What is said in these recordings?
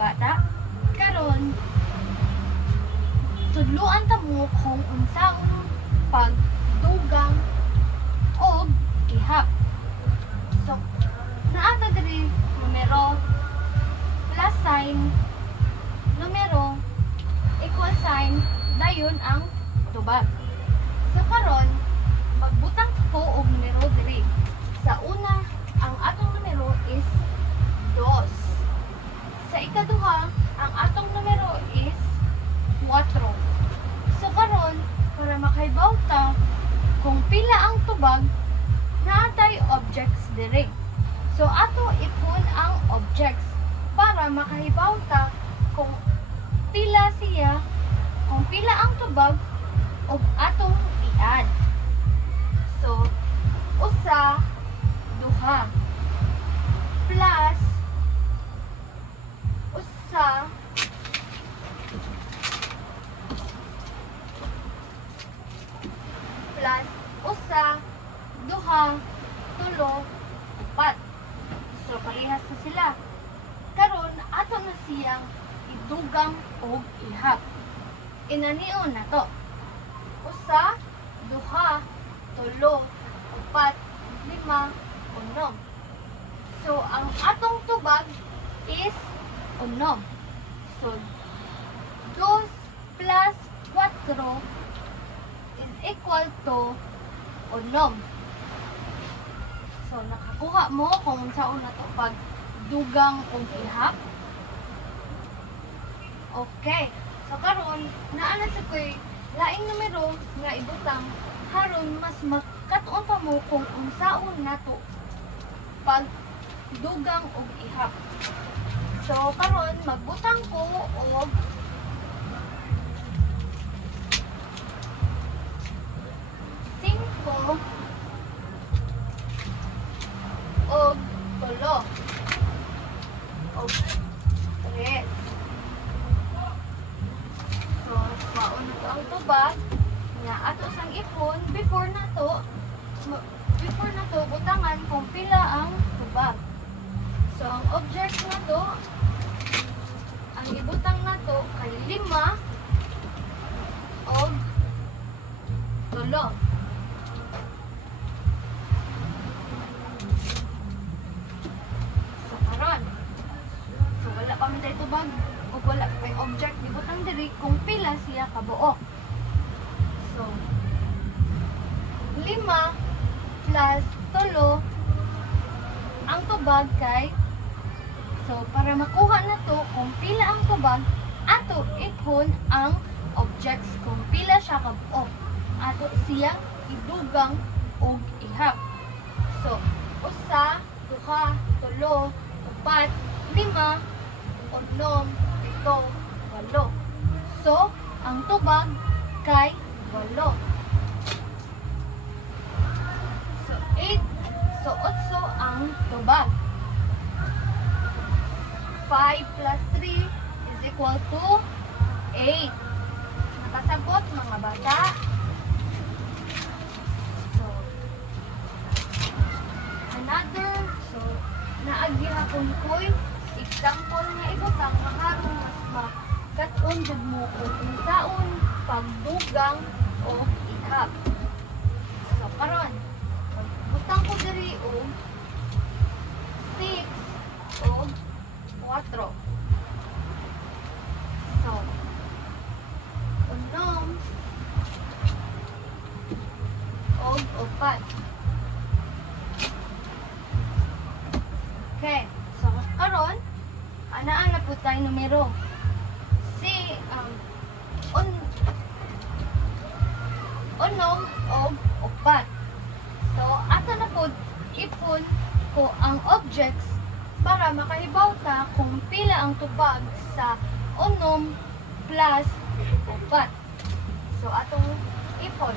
bata. Karon tudluan ta mo kung unsaon pagdugang og ihap. So, naata diri numero plus sign, numero equal sign, dayon ang tubag. So karon magbutang ko og numero diri. Sa una, ang atong numero is 2. Sa ikaduha, ang atong numero is 4. So karon, para makahibaw ta kung pila ang tubag, naatay objects diri. So ato ipon ang objects para makahibaw ta kung pila siya, kung pila ang tubag ug atong i-add. So usa, duha, plus usa, plus usa, duha, tulo, upat. So parehas na sila. Karon ato na siyang idugang og ihap. Inanion na to. Usa, duha, tulo, upat, lima, unom. So ang atong tubag is unom. So 2 plus 4 is equal to unom. So nakakuha mo kung saan na to pag dugang og ihap. Okay. So karon naa na sa koy laing numero nga ibutang haron mas makatuon pa mo kung unsaon nato pag dugang og ihap. So karon magbutang ko og 5 og 3 og 3. So, mauna to ang tubag nga ato sang ipon before na to butangan kung pila ang tubag. So, ang object na to, ang ibutang na to kay 5 og 3. So, karon. So, wala pa man tayo tubag o wala pa may object ibutang diri kung pila siya kabuok. So 5 plus 3 ang tubag kay, so para makuha na to kung pila ang tubag, ato ipon ang objects kung pila siya kabuok. Ato siya idugang og ihap. So usa, duha, tulo, upat, 5, 6, 7, 8. So, ang tubag kay 8. So, 8. So, 8 ang tubag. 5 plus 3 is equal to 8. Nakasagot, mga bata? So, another. So, naagihapon ko'y example nga ibutang maharong mas makatuon jud mo kung unsaon pagdugang o ihap. So karon butang ko diri og 6 og 4. So unom og upat. Okay. So karon ana po tayo numero. Si unom og upat. So ato na po ipon ko ang objects para makahibaw ta kung pila ang tubag sa unom plus upat. So atong ipon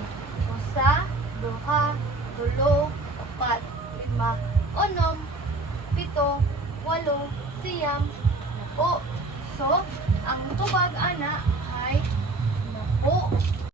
usa, duha, tulo, upat, 5, unom, 7, 8, siyam, 10. So, ang tubag ana